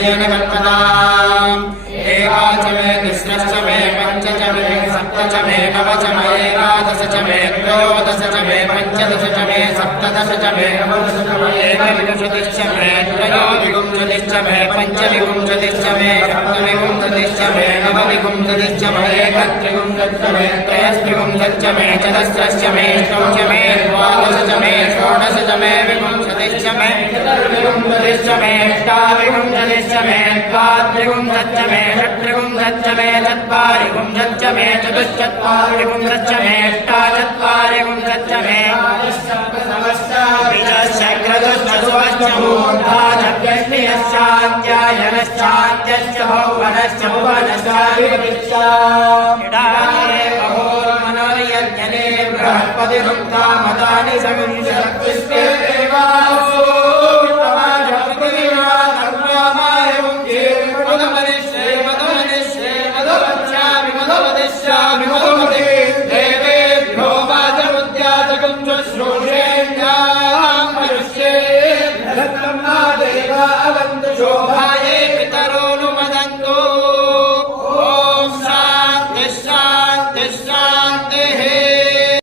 यज्ञेन कल्पताम् एकाच मे तिस्रश्च मे पञ्च च मे सप्त च मे नव च मे एकादश च मे त्रयोदश च मे पञ्चदश च मे सप्तदश च मे एकविंशतिश्च मे त्रयोविंशतिश्च मे पञ्चविंशतिश्च मे सप्तविंशतिश्च मे नवविंशतिश्च मे एकत्रिंशतिश्च मे त्रयस्त्रिंशतिश्च मे चतुस्रश्च मे अष्टौ च मे द्वादश च मे षोडश च मे विंशतिश्च मे चतुर्विंशतिश्च मे अष्टाविंशतिश्च मे द्वात्रिंशतिश्च मे षट्त्रिंशतिश्च मे चत्वारिंशतिश्च मे चतुश्चत्वारिंशतिश्च मे अष्टाचत्वारिंशतिश्च मे मूर्धाध्यश्चान्त्यायनश्चान्त्यश्च भुवनश्च भुवनश्च मनोर्यज्ञने बृहस्पतिरुक्ता मदानि सविंशतिस्ते शोभा